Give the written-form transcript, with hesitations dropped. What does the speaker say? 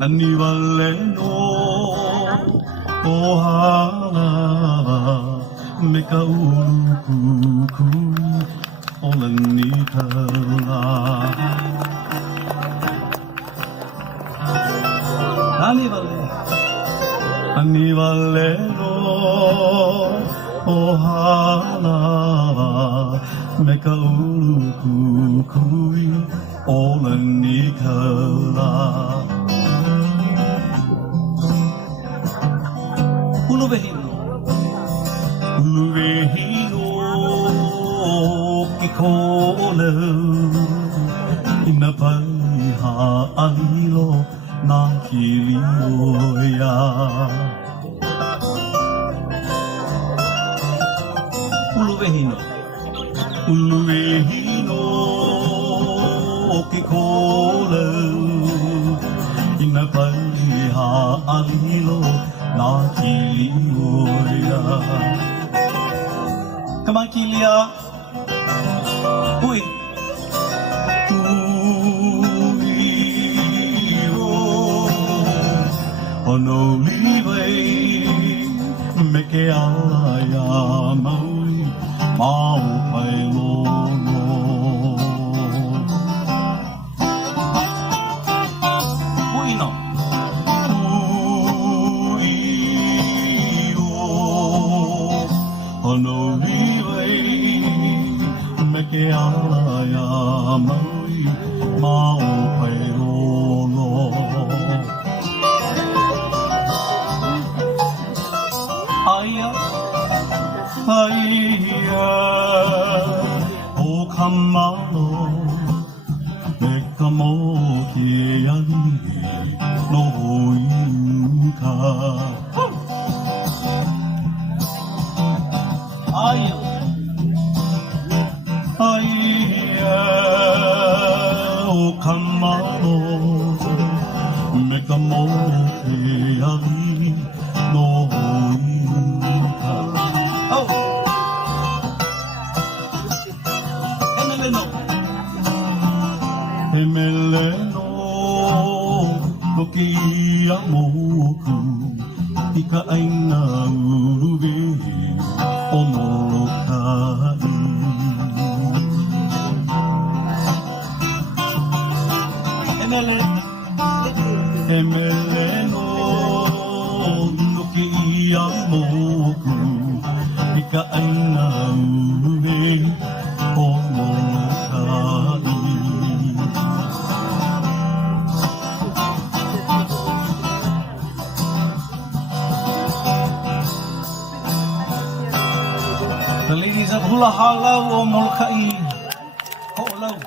Nani wale no o Halawa me ka ulu kukui o Lanikaula. Nani wale no o Halawa me ka ulu kukui o Lanikaula. Uluwehi no kikole ina pai ha alilo na Kili ya. Uluwehi no kikole ina pai ha alilo na Kili ya. Come on, Kili. Ui. Honouliwai me ke alaya Maui Pailolo. Ui no. Honouliwai me ke alaya Maui Pailolo. Aya o Kamalo me kamo ki ali no inka. Aya o Kamalo me kamo ki ali no inka. Oh. Emeleno loki amoku ika aina Uluwehi O Moloka'i. Emeleno loki amoku ika aina Uluwehi O Moloka'i. The ladies of Hula Halau O Moloka'i. Olau.